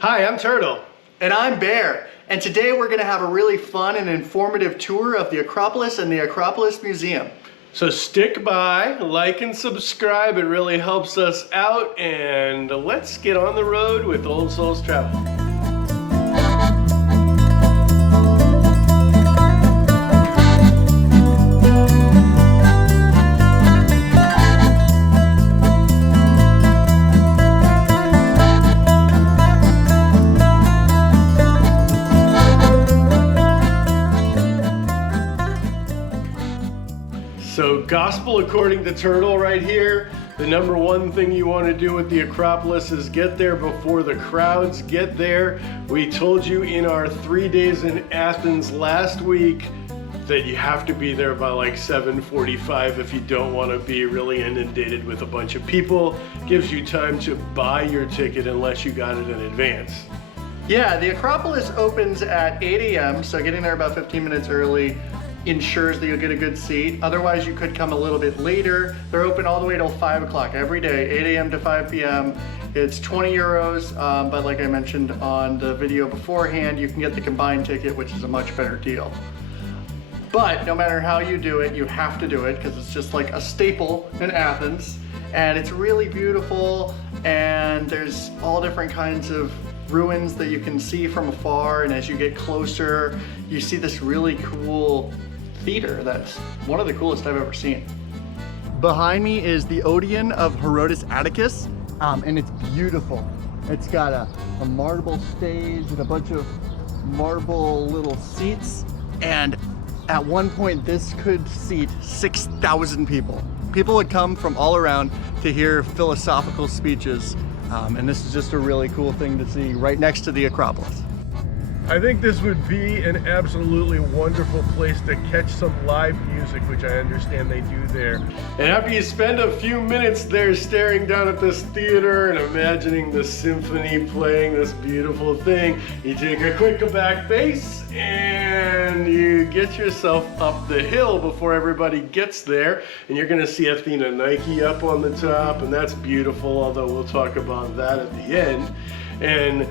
Hi, I'm Turtle. And I'm Bear. And today we're going to have a really fun and informative tour of the Acropolis and the Acropolis Museum. So stick by, like and subscribe, it really helps us out, and let's get on the road with Old Souls Travel. So gospel according to Turtle right here, the number one thing you want to do with the Acropolis is get there before the crowds get there. We told you in our 3 days in Athens last week that you have to be there by like 7:45 if you don't want to be really inundated with a bunch of people. Gives you time to buy your ticket unless you got it in advance. Yeah, the Acropolis opens at 8 a.m., so getting there about 15 minutes early ensures that you'll get a good seat. Otherwise, you could come a little bit later. They're open all the way till 5 o'clock every day, 8 a.m. to 5 p.m. It's 20 euros, but like I mentioned on the video beforehand, you can get the combined ticket, which is a much better deal. But no matter how you do it, you have to do it because it's just like a staple in Athens. And it's really beautiful, and there's all different kinds of ruins that you can see from afar, and as you get closer, you see this really cool theater that's one of the coolest I've ever seen. Behind me is the Odion of Herodus Atticus, and it's beautiful. It's got a marble stage and a bunch of marble little seats, and at one point this could seat 6,000 people. People would come from all around to hear philosophical speeches, and this is just a really cool thing to see right next to the Acropolis. I think this would be an absolutely wonderful place to catch some live music, which I understand they do there. And after you spend a few minutes there staring down at this theater and imagining the symphony playing this beautiful thing, you take a quick back face and you get yourself up the hill before everybody gets there, and you're gonna see Athena Nike up on the top, and that's beautiful, although we'll talk about that at the end. And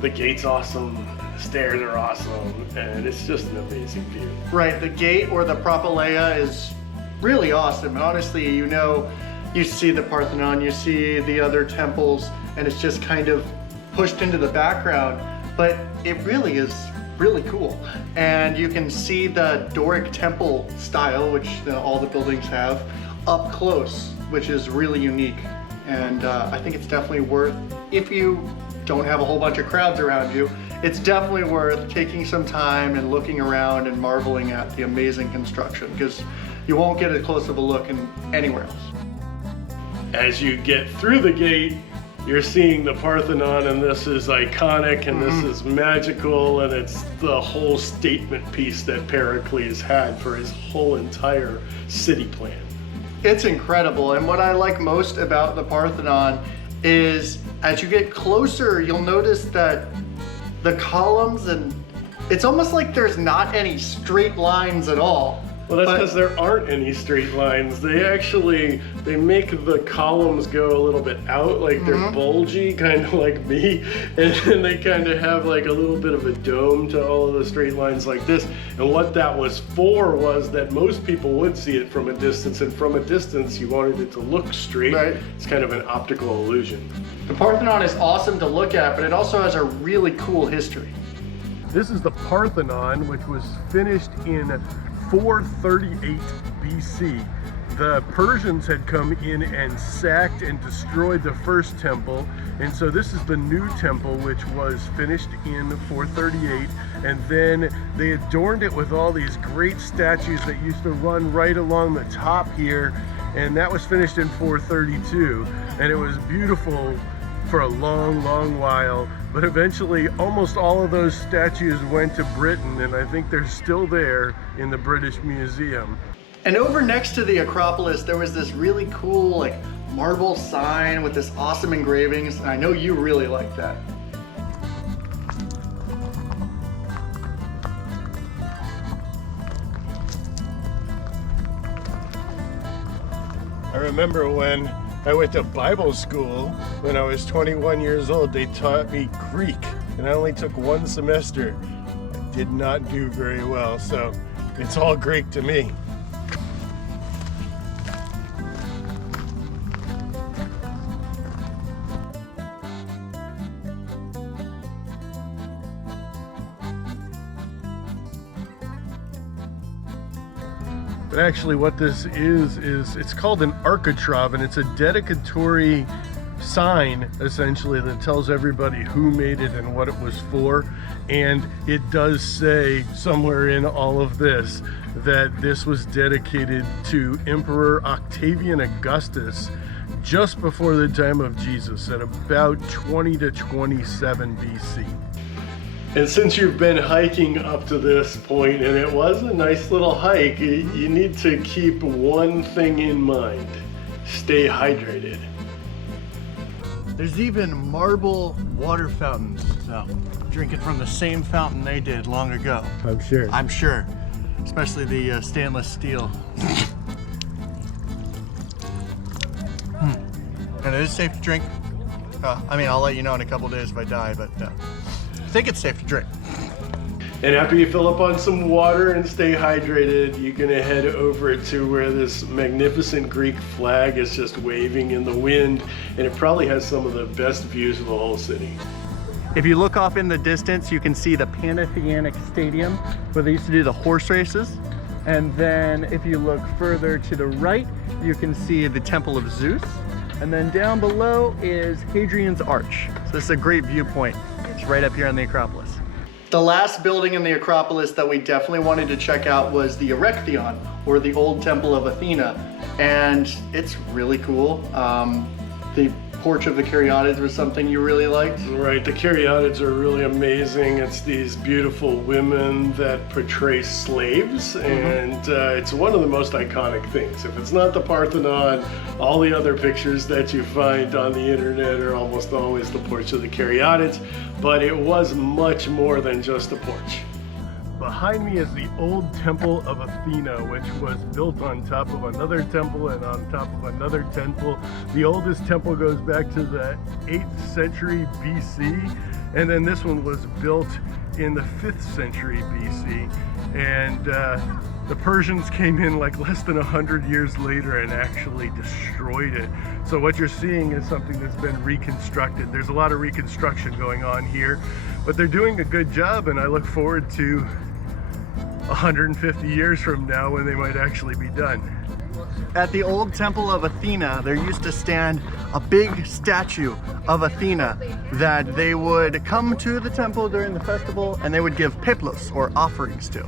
the gate's awesome. Stairs are awesome, and it's just an amazing view. Right, the gate or the Propylaea is really awesome. And honestly, you see the Parthenon, you see the other temples, and it's just kind of pushed into the background, but it really is really cool. And you can see the Doric temple style, which all the buildings have, up close, which is really unique. And I think it's definitely worth, if you don't have a whole bunch of crowds around you, it's definitely worth taking some time and looking around and marveling at the amazing construction, because you won't get as close of a look anywhere else. As you get through the gate, you're seeing the Parthenon, and this is iconic, and this is magical, and it's the whole statement piece that Pericles had for his whole entire city plan. It's incredible, and what I like most about the Parthenon is as you get closer, you'll notice that the columns, and it's almost like there's not any straight lines at all. Well, that's because there aren't any straight lines. They make the columns go a little bit out, like they're bulgy, kind of like me, and then they kind of have like a little bit of a dome to all of the straight lines like this. And what that was for was that most people would see it from a distance, and from a distance you wanted it to look straight. Right. It's kind of an optical illusion. The Parthenon is awesome to look at, but it also has a really cool history. This is the Parthenon, which was finished in 438 BC. The Persians had come in and sacked and destroyed the first temple, and so this is the new temple, which was finished in 438, and then they adorned it with all these great statues that used to run right along the top here, and that was finished in 432, and it was beautiful for a long while, but eventually almost all of those statues went to Britain, and I think they're still there in the British Museum. And over next to the Acropolis, there was this really cool like marble sign with this awesome engravings, and I know you really like that. I remember when I went to Bible school when I was 21 years old. They taught me Greek, and I only took one semester. I did not do very well, so it's all Greek to me. But actually what this is it's called an architrave, and it's a dedicatory sign essentially that tells everybody who made it and what it was for. And it does say somewhere in all of this that this was dedicated to Emperor Octavian Augustus just before the time of Jesus at about 20 to 27 BC. And since you've been hiking up to this point, and it was a nice little hike, you need to keep one thing in mind. Stay hydrated. There's even marble water fountains. So, drinking from the same fountain they did long ago. I'm sure. Especially the stainless steel. And it is safe to drink. I mean, I'll let you know in a couple days if I die, but I think it's safe to drink. And after you fill up on some water and stay hydrated, you're gonna head over to where this magnificent Greek flag is just waving in the wind, and it probably has some of the best views of the whole city. If you look off in the distance, you can see the Pantheonic Stadium where they used to do the horse races. And then if you look further to the right, you can see the Temple of Zeus. And then down below is Hadrian's Arch. So this is a great viewpoint. It's right up here on the Acropolis. The last building in the Acropolis that we definitely wanted to check out was the Erechtheion, or the old temple of Athena. And it's really cool. The Porch of the Caryatids was something you really liked? Right, the Caryatids are really amazing. It's these beautiful women that portray slaves, and it's one of the most iconic things. If it's not the Parthenon, all the other pictures that you find on the internet are almost always the Porch of the Caryatids, but it was much more than just a porch. Behind me is the old temple of Athena, which was built on top of another temple and on top of another temple. The oldest temple goes back to the 8th century BC, and then this one was built in the 5th century BC. And the Persians came in like less than 100 years later and actually destroyed it. So what you're seeing is something that's been reconstructed. There's a lot of reconstruction going on here, but they're doing a good job, and I look forward to 150 years from now when they might actually be done. At the old temple of Athena, there used to stand a big statue of Athena that they would come to the temple during the festival and they would give peplos, or offerings, to.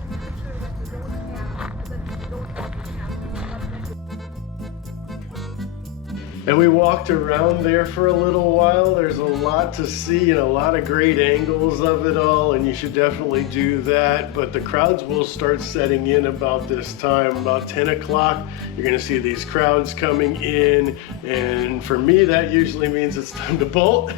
And we walked around there for a little while. There's a lot to see and a lot of great angles of it all, and you should definitely do that. But the crowds will start setting in about this time, about 10 o'clock. You're gonna see these crowds coming in, and for me, that usually means it's time to bolt.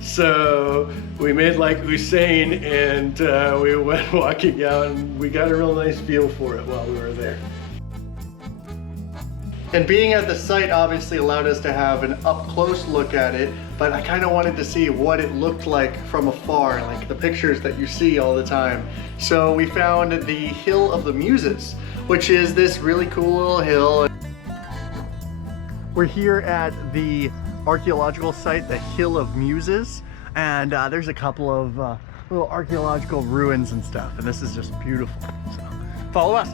So we made like Usain, and we went walking out, and we got a real nice feel for it while we were there. And being at the site obviously allowed us to have an up-close look at it, but I kind of wanted to see what it looked like from afar, like the pictures that you see all the time. So we found the Hill of the Muses, which is this really cool little hill. We're here at the archaeological site, the Hill of Muses, and there's a couple of little archaeological ruins and stuff, and this is just beautiful. So follow us.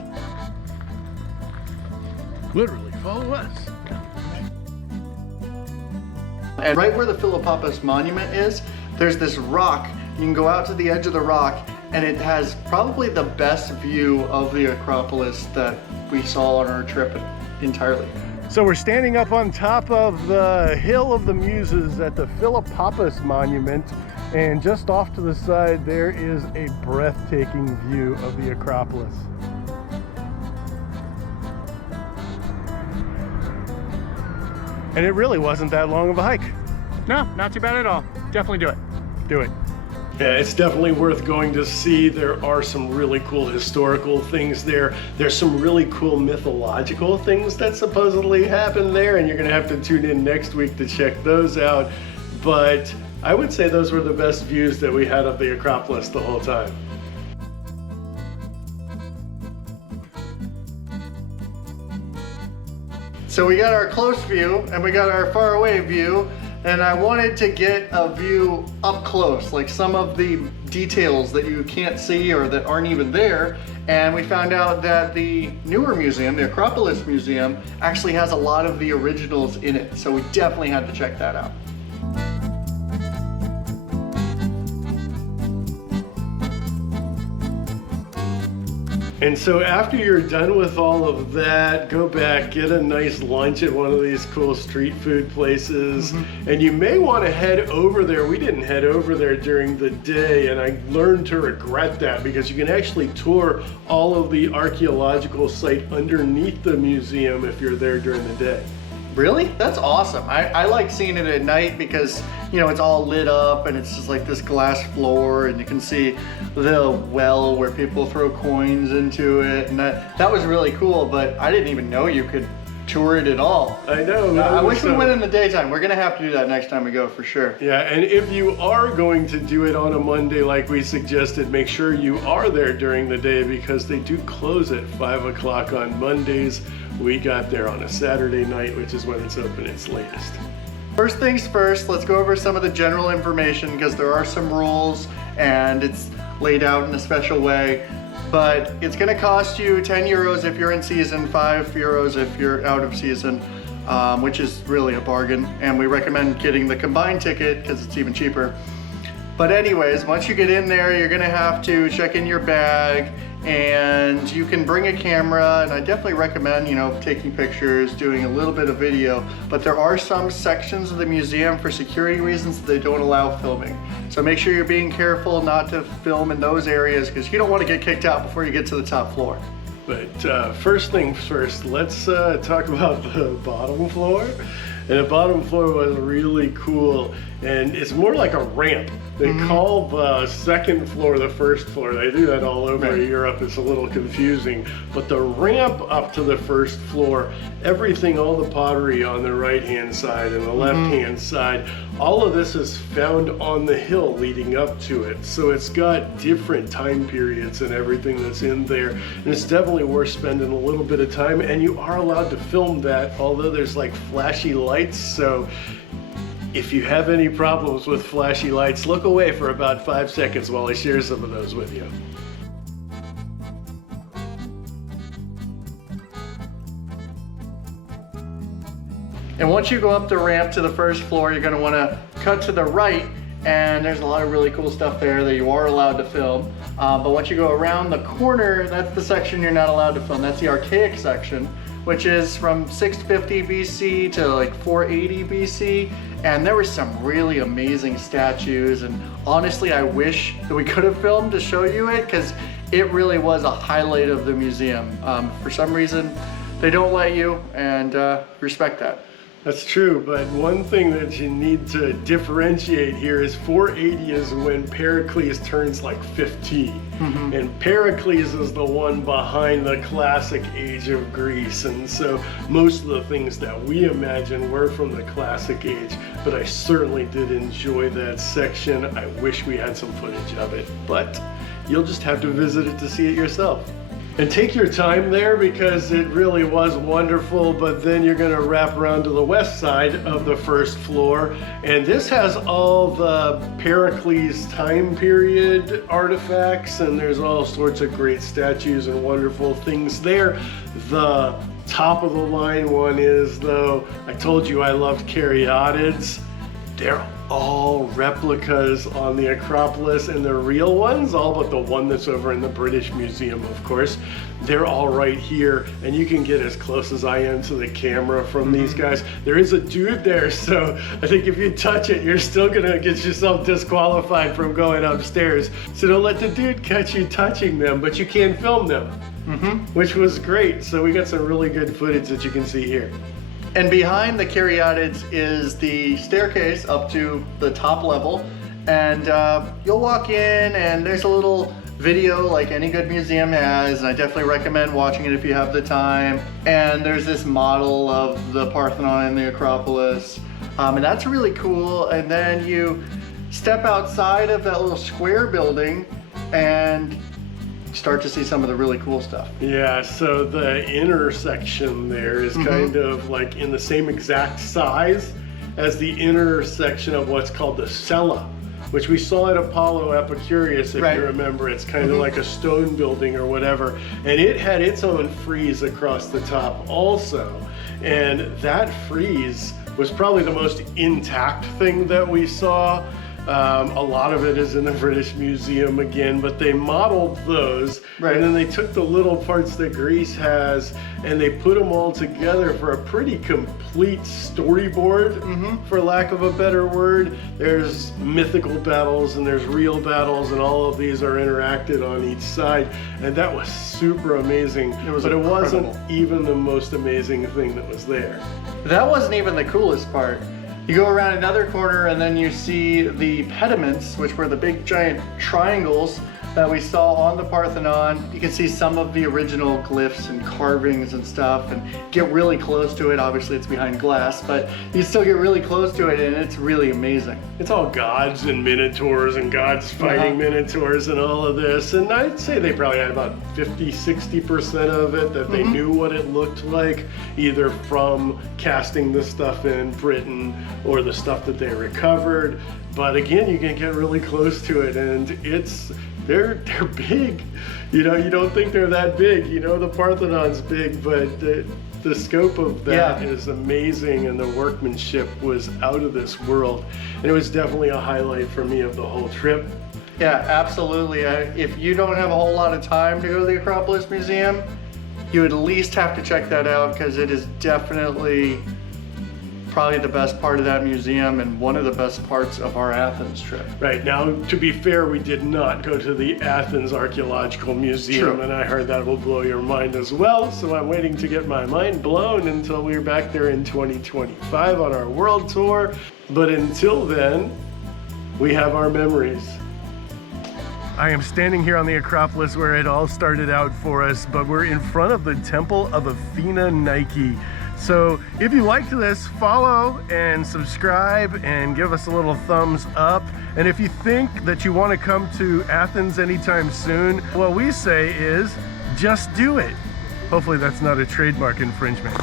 Literally, follow us. And right where the Philopappus monument is, there's this rock. You can go out to the edge of the rock, and it has probably the best view of the Acropolis that we saw on our trip entirely. So we're standing up on top of the Hill of the Muses at the Philopappus monument, and just off to the side there is a breathtaking view of the Acropolis. And it really wasn't that long of a hike. No, not too bad at all. Definitely do it. Do it. Yeah, it's definitely worth going to see. There are some really cool historical things there. There's some really cool mythological things that supposedly happen there, and you're gonna have to tune in next week to check those out. But I would say those were the best views that we had of the Acropolis the whole time. So we got our close view and we got our far away view, and I wanted to get a view up close, like some of the details that you can't see or that aren't even there. And we found out that the newer museum, the Acropolis Museum, actually has a lot of the originals in it. So we definitely had to check that out. And so after you're done with all of that, go back, get a nice lunch at one of these cool street food places. And you may want to head over there. We didn't head over there during the day, and I learned to regret that, because you can actually tour all of the archaeological site underneath the museum if you're there during the day. Really? That's awesome. I like seeing it at night because, you know, it's all lit up and it's just like this glass floor, and you can see the well where people throw coins into it, and that was really cool. But I didn't even know you could tour it at all. I know. I wish we went in the daytime. We're gonna have to do that next time we go for sure. Yeah, and if you are going to do it on a Monday like we suggested, make sure you are there during the day, because they do close at 5 o'clock on Mondays. We got there on a Saturday night, which is when it's open its latest. First things first, let's go over some of the general information, because there are some rules and it's laid out in a special way. But it's gonna cost you 10 euros if you're in season, 5 euros if you're out of season, which is really a bargain. And we recommend getting the combined ticket because it's even cheaper. But anyways, once you get in there, you're gonna have to check in your bag, and you can bring a camera, and I definitely recommend, you know, taking pictures, doing a little bit of video. But there are some sections of the museum, for security reasons, that they don't allow filming. So make sure you're being careful not to film in those areas, because you don't want to get kicked out before you get to the top floor. But first things first, let's talk about the bottom floor. And the bottom floor was really cool, and it's more like a ramp. They call the second floor the first floor. They do that all over Europe. It's a little confusing. But the ramp up to the first floor, everything, all the pottery on the right-hand side and the left-hand side, all of this is found on the hill leading up to it. So it's got different time periods and everything that's in there. And it's definitely worth spending a little bit of time. And you are allowed to film that, although there's like flashy lights. So if you have any problems with flashy lights, look away for about 5 seconds while I share some of those with you. And once you go up the ramp to the first floor, you're gonna wanna cut to the right, and there's a lot of really cool stuff there that you are allowed to film. But once you go around the corner, that's the section you're not allowed to film. That's the archaic section, which is from 650 BC to like 480 BC. And there were some really amazing statues, and honestly, I wish that we could have filmed to show you it, because it really was a highlight of the museum. For some reason, they don't let you, and respect that. That's true, but one thing that you need to differentiate here is 480 is when Pericles turns like 15. And Pericles is the one behind the classic age of Greece. And so most of the things that we imagine were from the classic age, but I certainly did enjoy that section. I wish we had some footage of it, but you'll just have to visit it to see it yourself. And take your time there, because it really was wonderful. But then you're going to wrap around to the west side of the first floor, and this has all the Pericles time period artifacts, and there's all sorts of great statues and wonderful things there. The top of the line one is, though, I told you I loved Caryatids. They're all replicas on the Acropolis, and the real ones, all but the one that's over in the British Museum, of course, they're all right here, and you can get as close as I am to the camera from these guys. There is a dude there, so I think if you touch it, you're still gonna get yourself disqualified from going upstairs. So don't let the dude catch you touching them, but you can film them, which was great. So we got some really good footage that you can see here. And behind the Caryatids is the staircase up to the top level. And you'll walk in and there's a little video like any good museum has, and I definitely recommend watching it if you have the time. And there's this model of the Parthenon and the Acropolis, and that's really cool. And then you step outside of that little square building and start to see some of the really cool stuff. Yeah, so the intersection there is kind of like in the same exact size as the intersection of what's called the cella, which we saw at Apollo Epicurus, if you remember. It's kind of like a stone building or whatever. And it had its own frieze across the top also. And that frieze was probably the most intact thing that we saw. A lot of it is in the British Museum again, but they modeled those, and then they took the little parts that Greece has and they put them all together for a pretty complete storyboard, for lack of a better word. There's mythical battles and there's real battles, and all of these are interacted on each side, and that was super amazing. But it wasn't even the most amazing thing that was there. That wasn't even the coolest part. You go around another corner and then you see the pediments, which were the big giant triangles that we saw on the Parthenon. You can see some of the original glyphs and carvings and stuff, and get really close to it. Obviously it's behind glass, but you still get really close to it, and it's really amazing. It's all gods and minotaurs and gods fighting minotaurs and all of this. And I'd say they probably had about 50-60% of it that they knew what it looked like, either from casting the stuff in Britain or the stuff that they recovered. But again, you can get really close to it, and they're big. You know, you don't think they're that big. You know, the Parthenon's big, but the scope of that is amazing, and the workmanship was out of this world. And it was definitely a highlight for me of the whole trip. Yeah, absolutely. If you don't have a whole lot of time to go to the Acropolis Museum, you at least have to check that out, because it is definitely probably the best part of that museum and one of the best parts of our Athens trip. Right. Now, to be fair, we did not go to the Athens Archaeological Museum, and I heard that will blow your mind as well, so I'm waiting to get my mind blown until we're back there in 2025 on our world tour. But until then, we have our memories. I am standing here on the Acropolis where it all started out for us, but we're in front of the Temple of Athena Nike. So if you liked this, follow and subscribe and give us a little thumbs up. And if you think that you want to come to Athens anytime soon, what we say is just do it. Hopefully that's not a trademark infringement.